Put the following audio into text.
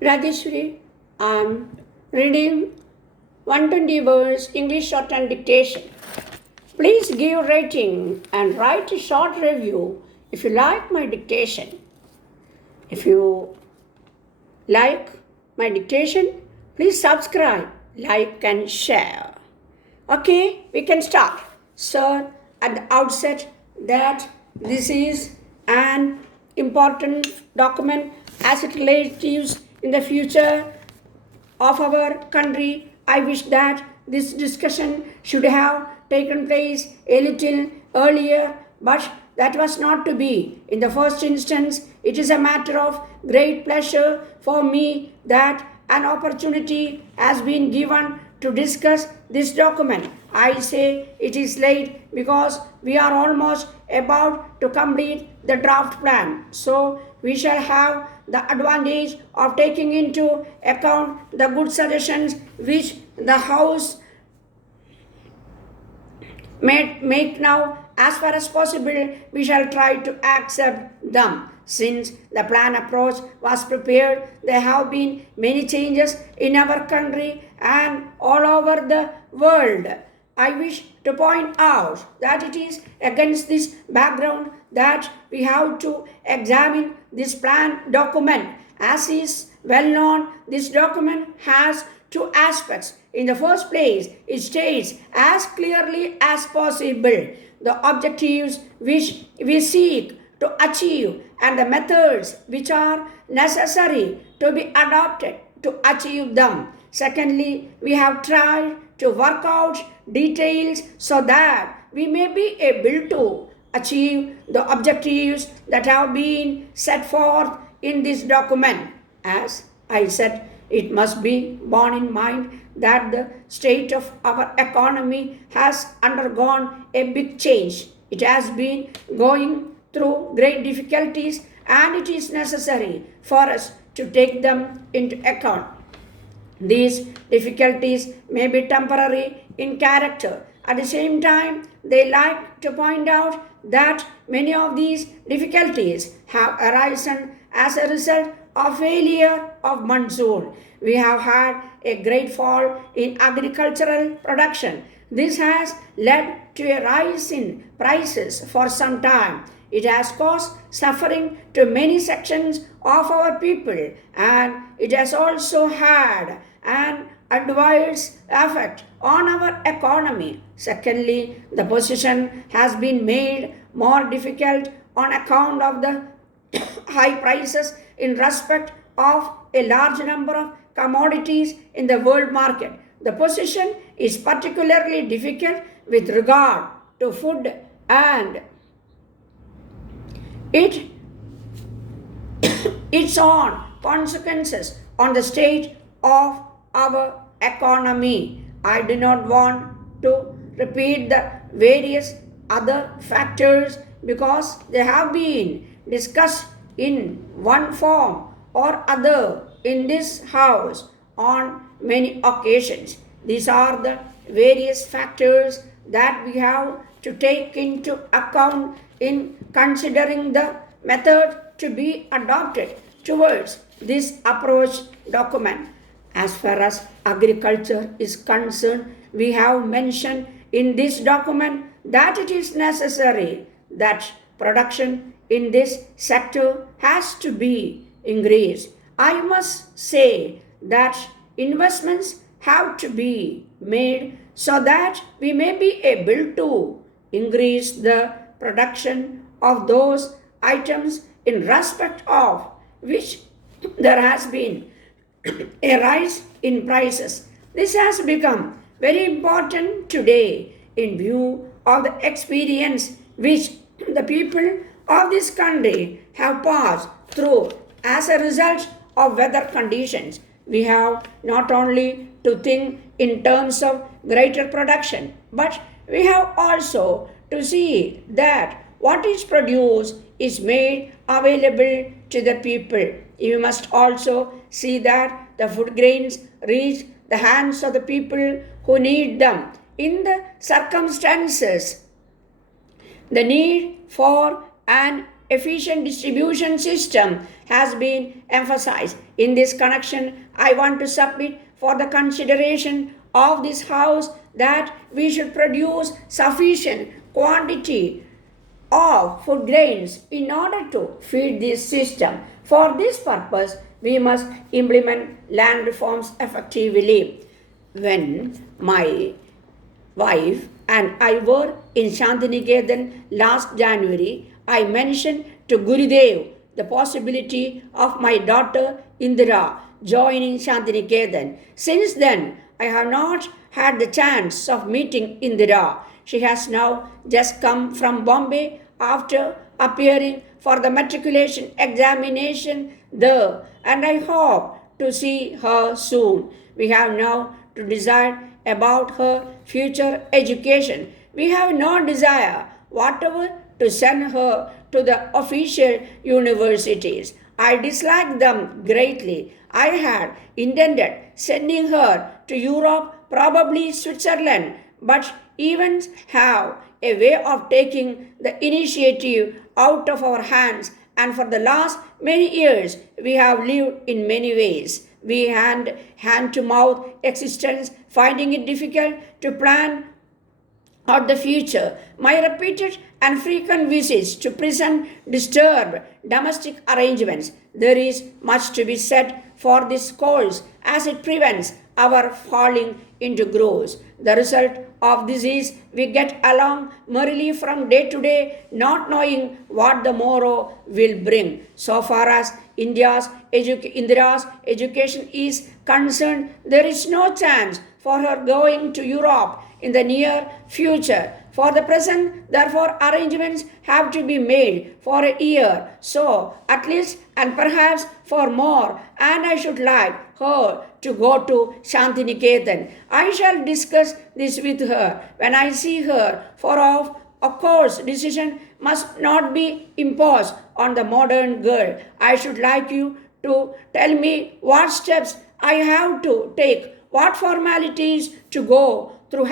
Rajeshwari, I'm reading 120 words English Shorthand Dictation. Please give rating and write a short review if you like my dictation. If you like my dictation, please subscribe, like and share. Okay, we can start. Sir, at the outset that this is an important document as it relates in the future of our country. I wish that this discussion should have taken place a little earlier, but that was not to be. In the first instance, it is a matter of great pleasure for me that an opportunity has been given to discuss this document. I say it is late because we are almost about to complete the draft plan. So we shall have the advantage of taking into account the good suggestions which the House may make now. As far as possible, we shall try to accept them. Since the plan approach was prepared, there have been many changes in our country and all over the world. I wish to point out that it is against this background that we have to examine this plan document. As is well known, this document has two aspects. In the first place, it states as clearly as possible the objectives which we seek to achieve and the methods which are necessary to be adopted to achieve them. Secondly, we have tried to work out details so that we may be able to achieve the objectives that have been set forth in this document. As I said, it must be borne in mind that the state of our economy has undergone a big change. It has been going through great difficulties and it is necessary for us to take them into account. These difficulties may be temporary in character. At the same time, they like to point out that many of these difficulties have arisen as a result of failure of monsoon. We have had a great fall in agricultural production. This has led to a rise in prices for some time. It has caused suffering to many sections of our people and it has also had an adverse effect on our economy. Secondly, the position has been made more difficult on account of the high prices in respect of a large number of commodities in the world market. The position is particularly difficult with regard to food and its own consequences on the state of our economy. I do not want to repeat the various other factors because they have been discussed in one form or other in this house on many occasions. These are the various factors that we have to take into account in considering the method to be adopted towards this approach document. As far as agriculture is concerned, we have mentioned in this document that it is necessary that production in this sector has to be increased. I must say that investments have to be made so that we may be able to increase the production of those items in respect of which there has been a rise in prices. This has become very important today in view of the experience which the people of this country have passed through as a result of weather conditions. We have not only to think in terms of greater production, but we have also to see that what is produced is made available to the people. You must also see that the food grains reach the hands of the people who need them. In the circumstances, the need for an efficient distribution system has been emphasized. In this connection, I want to submit for the consideration of this House that we should produce sufficient quantity of food grains in order to feed this system. For this purpose, we must implement land reforms effectively. When my wife and I were in Shantiniketan last January, I mentioned to Gurudev the possibility of my daughter Indira joining Shantiniketan. Since then, I have not had the chance of meeting Indira. She has now just come from Bombay after appearing for the matriculation examination there, and I hope to see her soon. We have now to decide about her future education. We have no desire whatever to send her to the official universities. I dislike them greatly. I had intended sending her to Europe, probably Switzerland, but events have a way of taking the initiative out of our hands, and for the last many years we have lived in many ways. We hand to mouth existence, finding it difficult to plan out the future. My repeated and frequent visits to prison disturb domestic arrangements. There is much to be said for this course as it prevents our falling into grooves. The result of this is we get along merrily from day to day, not knowing what the morrow will bring. So far as Indira's education is concerned, there is no chance for her going to Europe in the near future. For the present, therefore, arrangements have to be made for a year, so at least and perhaps for more, and I should like her to go to Shantiniketan. I shall discuss this with her when I see her, for of course, decision must not be imposed on the modern girl. I should like you to tell me what steps I have to take, what formalities to go through.